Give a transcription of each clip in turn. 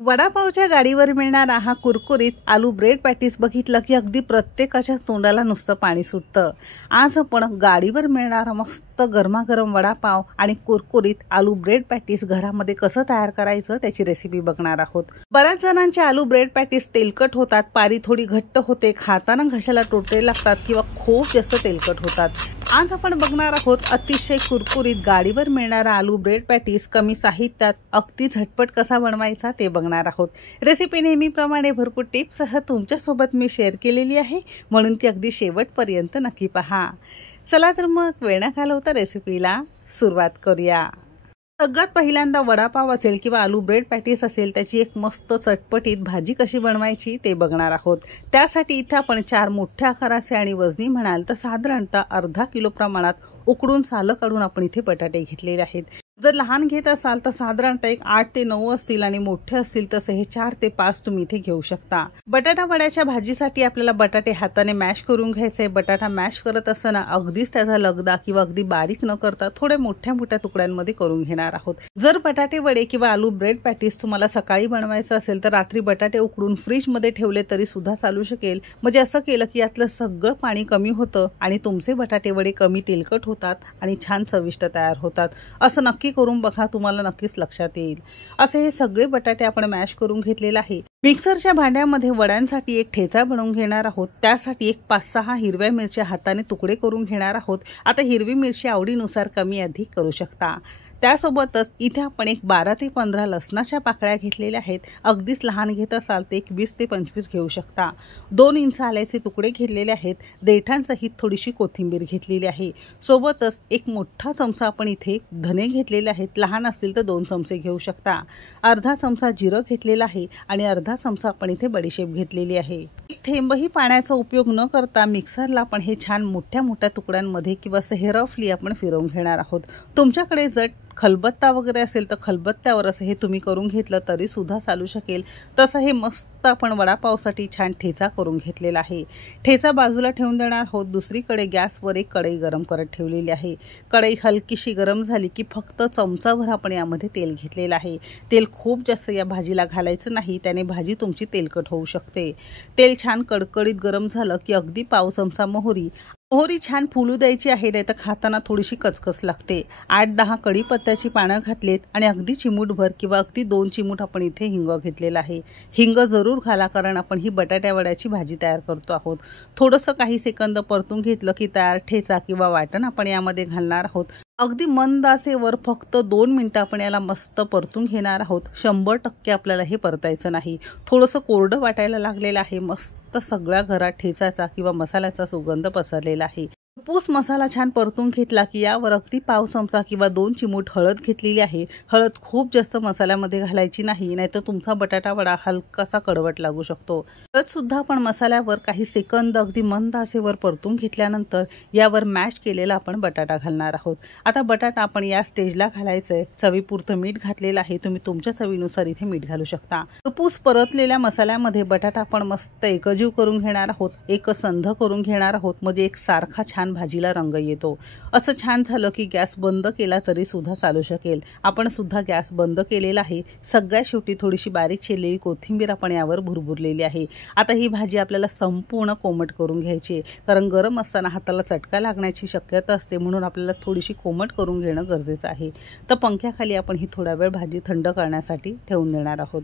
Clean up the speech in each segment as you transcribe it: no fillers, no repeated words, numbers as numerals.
वडापावच्या गाडीवर मिळणारा हा कुरकुरीत आलू ब्रेड पॅटीस बघितलं की अगदी प्रत्येकाच्या तोंडाला नुसतं पाणी सुटतं। आज आपण गाडीवर मिळणारा मस्त गरमागरम वडापाव आणि कुरकुरीत आलू ब्रेड पॅटीस घरामध्ये कसं तयार करायचं त्याची रेसिपी बघणार आहोत। बऱ्याच जणांचे आलू ब्रेड पॅटीस तेलकट होतात, पारी थोडी घट्ट होते, खाताना घशाला टोटे लागतात किंवा खूप जास्त तेलकट होतात। आज आपण बघणार आहोत अतिशय कुरकुरीत गाडीवर मिळणारा आलू ब्रेड पॅटीस कमी साहित्यात अगदी झटपट कसा बनवायचा ते बघणार आहोत। रेसिपी नेहमीप्रमाणे भरपूर टिप्ससह तुमच्या सोबत मी शेअर केलेली आहे, म्हणून ती अगदी शेवटपर्यंत नक्की पहा। चला तर मग वेळ न घालवता रेसिपीला सुरुवात करूया। सगळ्यात पहिल्यांदा वडापाव असेल किंवा आलू ब्रेड पॅटीस असेल त्याची एक मस्त चटपटीत भाजी कशी बनवायची ते बघणार आहोत। त्यासाठी इथे आपण 4 मोठ्या आकाराचे आणि वजनी म्हणाल तर साधारणतः अर्धा किलो प्रमाणात उकडून सालं काढून आपण इथे बटाटे घेतलेले आहेत। जर लहान घेत असाल तर साधारणतः एक 8 ते 9 असतील आणि मोठे असतील तसे हे 4 ते 5 तुम्ही इथे घेऊ शकता। बटाटा वड्याच्या भाजीसाठी आपल्याला बटाटे हाताने मॅश करून घ्यायचे। बटाटा मॅश करत असताना अगदीच त्याचा लगदा किंवा अगदी बारीक न करता थोडे मोठ्या मोठ्या तुकड्यांमध्ये करून घेणार आहोत। जर बटाटे वडे किंवा आलू ब्रेड पॅटीस तुम्हाला सकाळी बनवायचं असेल तर रात्री बटाटे उकडून फ्रीज मध्ये ठेवले तरी सुद्धा चालू शकेल। म्हणजे असं केलं की यातलं सगळं पाणी कमी होतं आणि तुमचे बटाटे वडे कमी तेलकट होतात आणि छान चविष्ट तयार होतात। असं नक्की करून बघा, तुम्हाला नक्कीच लक्षात येईल। असे हे सगळे बटाटे आपण मॅश करून घेतलेले आहे। मिक्सरच्या भांड्यामध्ये वड्यांसाठी एक ठेचा बनवून घेणार आहोत। त्यासाठी एक 5-6 हिरव्या मिरच्या हाताने तुकडे करून घेणार आहोत। आता हिरवी मिरची आवडीनुसार कमी अधिक करू शकता। त्यासोबतच इथे आपण एक 12 ते 15 लसणाच्या पाकळ्या घेतलेल्या आहेत। अगदीच लहान घेत असाल तर एक 20 ते 25 घेऊ शकता। 2 इंच आल्याचे तुकडे घेतलेले आहेत। देठांसहित थोडीशी कोथिंबीर घेतलेली आहे। सोबतच एक मोठा चमचा आपण इथे धने घेतलेले आहेत। लहान असतील तर 2 चमचे घेऊ शकता। अर्धा चमचा जिरं घेतलेला आहे आणि अर्धा चमचा आपण इथे बडीशेप घेतलेली आहे। एक थेंबही पाण्याचा उपयोग न करता मिक्सरला आपण हे छान मोठ्या मोठ्या तुकड्यांमध्ये किंवा रफली आपण फिरवून घेणार आहोत। तुमच्याकडे जर खलबत्ता वगैरे असेल तर खलबत्त्यावर असं हे तुम्ही करून घेतलं तरी सुद्धा चालू शकेल। तसं हे मस्त आपण वडापावसाठी छान ठेचा करून घेतलेला आहे। ठेचा बाजूला ठेवून देणार आहोत। दुसरीकडे गॅसवर एक कढई गरम करत ठेवलेली आहे। कढई हलकीशी गरम झाली की फक्त चमचाभर आपण यामध्ये तेल घेतलेलं आहे। तेल खूप जास्त या भाजीला घालायचं नाही, त्याने भाजी तुमची तेलकट होऊ शकते। तेल छान कडकडीत गरम झालं की अगदी पाव चमचा मोहरी छान फुलू द्यायची आहे, नाही तर खाताना थोडीशी कचकच लागते। 8-10 कढीपत्त्याची पानं घातलेत आणि अगदी चिमूटभर किंवा अगदी 2 चिमूट आपण इथे हिंग घेतलेला आहे। हिंग जरूर घाला, कारण आपण ही बटाट्या वड्याची भाजी तयार करतो आहोत। थोडंसं काही सेकंद परतून घेतलं की तयार ठेचा किंवा वाटण आपण यामध्ये घालणार आहोत। अगदी मंद आचेवर फक्त 2 मिनिटं आपण याला मस्त परतून घेणार आहोत। 100% आपल्याला हे परतायचं नाही। थोडंसं कोरडं वाटायला लागलेलं आहे। मस्त सगळ्या घरात ठेचाचा किंवा मसाल्याचा सुगंध पसरलेला आहे। पूस मसाला छान परतून घेतला की यावर अगदी पाव चमचा किंवा 2 चिमूट हळद घेतलेली आहे। हळद खूप जास्त मसाल्यामध्ये घालायची नाही, नाहीतर तुमचा बटाटा वडा हलकासा कडवट लागू शकतो। हळद सुद्धा आपण मसाल्यावर काही सेकंद अगदी मंद आचेवर परतून घेतल्यानंतर यावर मॅश केलेला आपण बटाटा घालणार आहोत। आता बटाटा आपण या स्टेजला घालायचंय। चवीपुरतं मीठ घातलेलं आहे, तुम्ही तुमच्या चवीनुसार इथे मीठ घालू शकता। पूस परतलेल्या मसाल्यामध्ये बटाटा आपण मस्त एकजीव करून घेणार आहोत, एकसंध करून घेणार आहोत, म्हणजे एक सारखा छान भाजीला रंग येतो। असं छान झालं की गॅस बंद केला तरी सुद्धा चालू शकेल। आपण सुद्धा गॅस बंद केलेला आहे। सगळ्यात शेवटी थोडीशी बारीक चिरलेली कोथिंबीर आपण यावर भुरभुरलेली आहे। आता ही भाजी आपल्याला संपूर्ण कोमट करून घ्यायची आहे, कारण गरम असताना हाताला चटका लागण्याची शक्यता असते, म्हणून आपल्याला थोडीशी कोमट करून घेणं गरजेचं आहे। तर पंख्याखाली आपण ही थोडा वेळ भाजी थंड करण्यासाठी ठेवून देणार आहोत।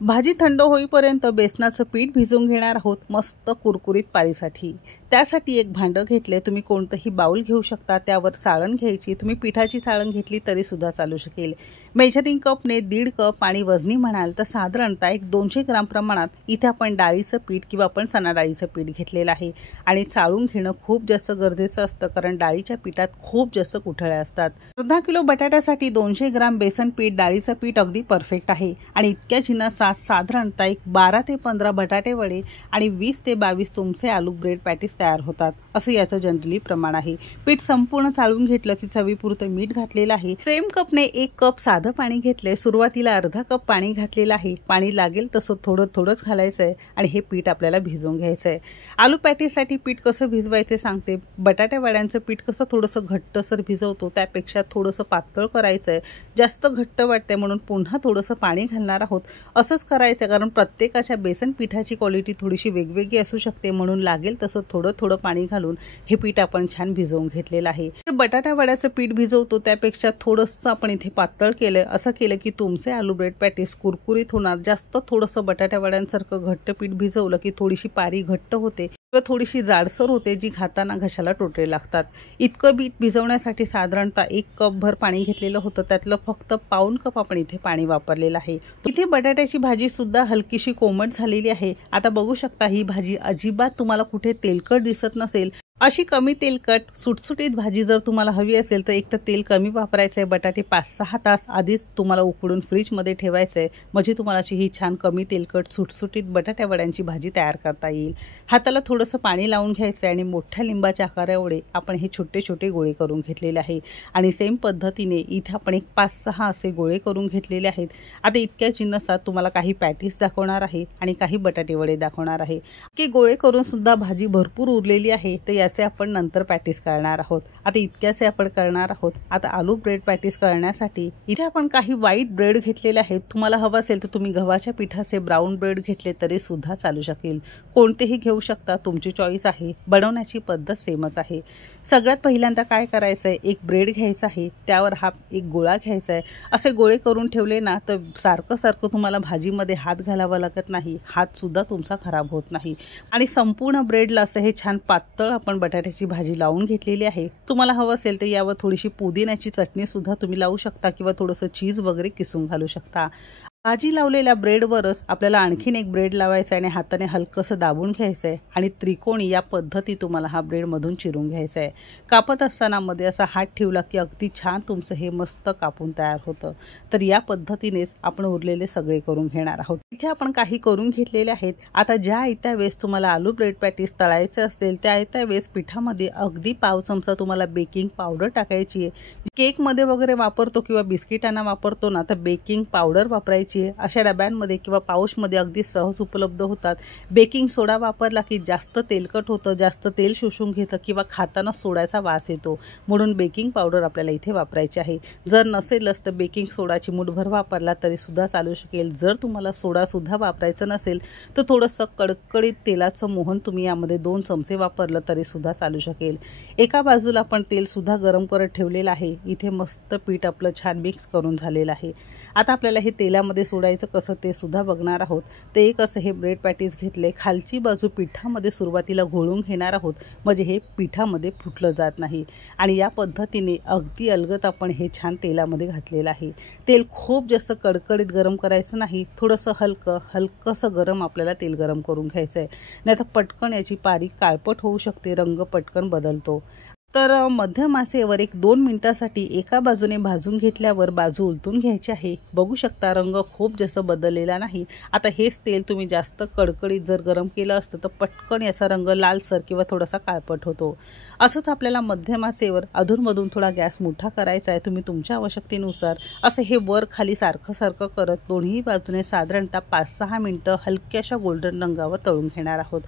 भाजी थंड होईपर्यंत बेसनाचं पीठ भिजवून घेणार आहोत मस्त कुरकुरीत पारीसाठी। त्यासाठी एक भांडं घेतले, तुम्ही कोणतंही बाउल घेऊ शकता। त्यावर चाळण घ्यायची, तुम्ही पिठाची चाळण घेतली तरी सुद्धा चालू शकेल। मेजरिंग कपने 1.5 कप आणि वजनी म्हणाल तर साधारणतः एक 200 ग्राम प्रमाणात इथे आपण डाळीचं पीठ किंवा आपण चणा डाळीचं पीठ घेतलेलं आहे। आणि चाळून घेणं खूप जास्त गरजेचं असतं, कारण डाळीच्या पिठात खूप जास्त गुठळ्या असतात। अर्धा किलो बटाट्यासाठी 200 ग्राम बेसन पीठ डाळीचं पीठ अगदी परफेक्ट आहे। आणि इतक्या जिन्नसात साधारणतः एक 12 ते 15 बटाटे वडे आणि 20 ते 22 तुमचे आलू ब्रेड पॅटीस तयार होतात, असं याचं जनरली प्रमाण आहे। पीठ संपूर्ण चाळून घेतलं की चवीपुरतं मीठ घातलेलं आहे। सेम कपने 1 कप साधं साधं पाणी घेतलंय। सुरुवातीला अर्धा कप पाणी घातलेलं आहे। पाणी लागेल तसं थोडं थोडंच घालायचं आहे आणि हे पीठ आपल्याला भिजवून घ्यायचं आहे। आलू पॅटीसाठी पीठ कसं भिजवायचे सांगते। बटाट्या वड्यांचं पीठ कसं थोडंसं घट्टसर भिजवतो त्यापेक्षा थोडंसं पातळ करायचं आहे। जास्त घट्ट वाटते म्हणून पुन्हा थोडंसं पाणी घालणार आहोत। असंच करायचं कारण प्रत्येकाच्या बेसन पिठाची क्वालिटी थोडीशी वेगवेगळी असू शकते, म्हणून लागेल तसं थोडं थोडं पाणी घालून हे पीठ आपण छान भिजवून घेतलेलं आहे। बटाटा वड्याचं पीठ भिजवतो त्यापेक्षा थोडंसं आपण इथे पातळ केलं। असं केलं की तुमचे आलू ब्रेड पॅटीस कुरकुरीत होणार। जास्त थोडंसं बटाटा वड्यांसारखं घट्ट पीठ भिजवलं की थोडीशी पारी घट्ट होते किंवा थोडीशी जाडसर होते, जी खाताना घशाला टोटे लागतात। इतकं पीठ भिजवण्यासाठी साधारणतः 1 कप भर पाणी घेतलेलं होतं, त्यातलं फक्त पाऊण कप आपण इथे पाणी वापरलेलं आहे। इथे बटाट्याची भाजी सुद्धा हलकीशी कोमट झालेली आहे। आता बघू शकता ही भाजी अजिबात तुम्हाला कुठे तेलकट दिसत नसेल। अशी कमी तेलकट सुटसुटीत भाजी जर तुम्हाला हवी असेल तर एक तर तेल कमी वापरायचं आहे। बटाटे 5-6 तास आधीच तुम्हाला उकडून फ्रीजमध्ये ठेवायचं आहे, म्हणजे तुम्हाला ही छान कमी तेलकट सुटसुटीत बटाट्या वड्यांची भाजी तयार करता येईल। हाताला थोडंसं पाणी लावून घ्यायचं आणि मोठ्या लिंबाच्या आकाराएवढे आपण हे छोटे छोटे गोळे करून घेतलेले आहे आणि सेम पद्धतीने इथे आपण एक 5-6 असे गोळे करून घेतलेले आहेत। आता इतक्या जिन्नसात तुम्हाला काही पॅटीस दाखवणार आहे आणि काही बटाटे वडे दाखवणार आहे की गोळे करून सुद्धा भाजी भरपूर उरलेली आहे, तर याचे आपण नंतर पॅटीस करणार आहोत। आता इतक्याचे आपण करणार आहोत। आता आलू ब्रेड पॅटीस करण्यासाठी इथे आपण काही व्हाईट ब्रेड घेतलेले आहेत। तुम्हाला हवं असेल तर तुम्ही गव्हाच्या पिठाचे ब्राऊन ब्रेड घेतले तरी सुद्धा चालू शकेल, कोणतेही घेऊ शकता, तुमची चॉईस आहे। बनवण्याची पद्धत सेमच आहे। सगळ्यात पहिल्यांदा काय करायचं आहे, एक ब्रेड घ्यायचा आहे, त्यावर हा एक गोळा घ्यायचा आहे। असे गोळे करून ठेवले ना तर सारखं सारखं तुम्हाला भाजीमध्ये हात घालावा लागत नाही, हात सुद्धा तुमचा खराब होत नाही आणि संपूर्ण ब्रेडला असं हे छान पातळ आपण बटाट्याची भाजी लावून घेतलेली आहे। तुम्हाला हवं असेल तर यावर थोडीशी पुदिन्याची चटणी सुद्धा तुम्ही लावू शकता किंवा थोडंसं चीज वगैरे किसून घालू शकता। भाजी लावलेल्या ब्रेडवरच आपल्याला आणखीन एक ब्रेड लावायचा आहे आणि हाताने हलकंसं दाबून घ्यायचं आहे आणि त्रिकोणी या पद्धती तुम्हाला हा ब्रेड मधून चिरून घ्यायचा आहे। कापत असताना मध्ये असा हात ठेवला की अगदी छान तुमचं हे मस्त कापून तयार होतं। तर या पद्धतीनेच आपण उरलेले सगळे करून घेणार आहोत। इथे आपण काही करून घेतलेले आहेत। आता ज्या आयत्या वेळेस तुम्हाला आलू ब्रेड पॅटीस तळायचे असतील त्या आयत्या वेळेस पिठामध्ये अगदी पाव चमचा तुम्हाला बेकिंग पावडर टाकायची आहे। केक मध्ये वगैरे वापरतो किंवा बिस्किटांना वापरतो ना तर बेकिंग पावडर वापरायची। अशा डब्यांमध्ये किंवा पाऊचमध्ये अगदी सहज उपलब्ध होतात। बेकिंग सोडा वापरला की जास्त तेलकट होतं, जास्त तेल शोषून घेतं किंवा खाताना सोड्याचा वास येतो, म्हणून बेकिंग पावडर आपल्याला इथे वापरायची आहे। जर नसेलच तर बेकिंग सोडाची मुठभर वापरला तरी सुद्धा चालू शकेल। जर तुम्हाला सोडा सुद्धा वापरायचं नसेल तर थोडंसं कडकडीत तेलाचं मोहन तुम्ही यामध्ये 2 चमचे वापरलं तरी सुद्धा चालू शकेल। एका बाजूला आपण तेल सुद्धा गरम करत ठेवलेलं आहे। इथे मस्त पीठ आपलं छान मिक्स करून झालेलं आहे। आता आपल्याला हे तेलामध्ये सोडायचं कसं ते सुद्धा बघणार आहोत। ते एक असं हे ब्रेड पॅटीस घेतले, खालची बाजू पिठामध्ये सुरुवातीला घोळून घेणार आहोत, म्हणजे हे पिठामध्ये फुटलं जात नाही आणि या पद्धतीने अगदी अलगद आपण हे छान तेलामध्ये घातलेलं आहे। तेल खूप जास्त कडकडीत गरम करायचं नाही, थोडंसं हलकंसं गरम आपल्याला तेल गरम करून घ्यायचं आहे, नाहीतर पटकन याची पारी काळपट होऊ शकते, रंग पटकन बदलतो। तर मध्यम आचेवर 1-2 मिनिटांसाठी एका बाजूने भाजून घेतल्यावर बाजू उलटून घ्यायची आहे। बघू शकता रंग खूप जास्त बदललेला नाही। आता हेच तेल तुम्ही जास्त कडकडीत जर गरम केलं असतं तर पटकन याचा रंग लालसर किंवा थोडासा काळपट होतो। असंच आपल्याला मध्यम आचेवर अधूनमधून थोडा गॅस मोठा करायचा आहे, तुम्ही तुमच्या आवश्यकतेनुसार असं हे वर खाली सारखं करत दोन्ही बाजूने साधारणतः 5-6 मिनिटं हलक्याशा गोल्डन रंगावर तळून घेणार आहोत।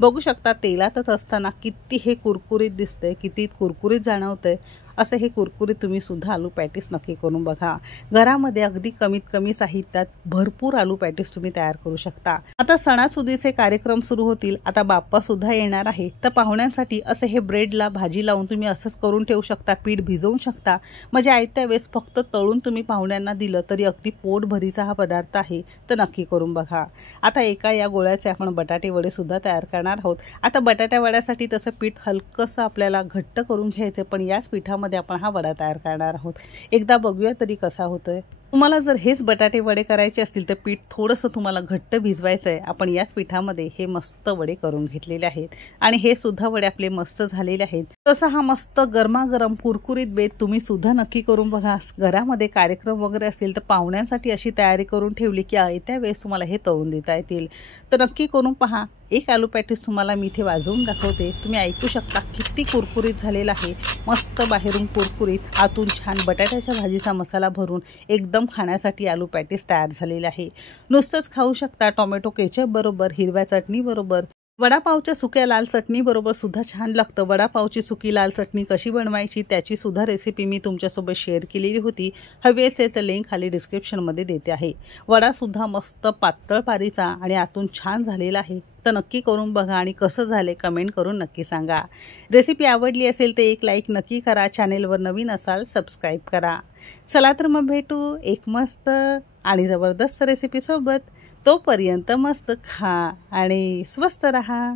बघू शकता तेलातच असताना किती हे कुरकुरीत दिसतंय, किती कुरकुरीत जाणवतंय। असं हे कुरकुरीत तुम्ही सुद्धा आलू पॅटीस नक्की करून बघा। घरामध्ये अगदी कमीत कमी साहित्यात भरपूर आलू पॅटीस तुम्ही तयार करू शकता। आता सणासुदीचे कार्यक्रम सुरू होतील, आता बाप्पा सुद्धा येणार आहे, तर पाहुण्यांसाठी असं हे ब्रेडला भाजी लावून तुम्ही असंच करून ठेवू शकता, पीठ भिजवू शकता, म्हणजे आयत्या वेळेस फक्त तळून तुम्ही पाहुण्यांना दिलं तरी अगदी पोटभरीचा हा पदार्थ आहे, तर नक्की करून बघा। आता एका या गोळ्याचे आपण बटाटे वडे सुद्धा तयार करणार आहोत। आता बटाट्या वड्यासाठी तसं पीठ हलकंसं आपल्याला घट्ट करून घ्यायचं, पण याच पिठामध्ये आपण हा वडा तयार करणार आहोत। एकदा बघूया तरी कसा होतोय। तुम्हाला जर हेच बटाटे वडे करायचे असतील तर पीठ थोडंसं तुम्हाला घट्ट भिजवायचं आहे। आपण याच पिठामध्ये हे मस्त वडे करून घेतलेले आहेत आणि हे सुद्धा वडे आपले मस्त झालेले आहेत। तसा हा मस्त गरमागरम कुरकुरीत बेत तुम्ही सुद्धा नक्की करून बघा। घरामध्ये कार्यक्रम वगैरे असेल तर पाहुण्यांसाठी अशी तयारी करून ठेवली की येत्या वेळेस तुम्हाला हे तळून देता येतील, तर नक्की करून पहा। एक आलू पॅटीस तुम्हाला मी इथे वाजवून दाखवते, तुम्ही ऐकू शकता किती कुरकुरीत झालेला आहे। मस्त बाहेरून कुरकुरीत, आतून छान बटाट्याच्या भाजीचा मसाला भरून एकदम खाण्यासाठी आलू पॅटीस तयार झालेला आहे। नुसतंच खाऊ शकता, टोमॅटो केचप बरोबर, हिरव्या चटणी बरोबर, वडापावच्या सुक्या लाल चटणी बरोबर सुद्धा छान लागतं। वडापावची सुकी लाल चटणी कशी बनवायची त्याची सुद्धा रेसिपी मी तुमच्यासोबत शेअर केलेली होती, हवी असेल तर लिंक खाली डिस्क्रिप्शनमध्ये देते आहे। वडा सुद्धा मस्त पातळ पारीचा आणि आतून छान झालेला आहे, तर नक्की करून बघा आणि कसं झाले कमेंट करून नक्की सांगा। रेसिपी आवडली असेल तर एक लाईक नक्की करा, चॅनेलवर नवीन असाल सबस्क्राईब करा। चला तर मग भेटू एक मस्त आणि जबरदस्त रेसिपी सोबत। तोपर्यंत मस्त खा आणि स्वस्त रहा।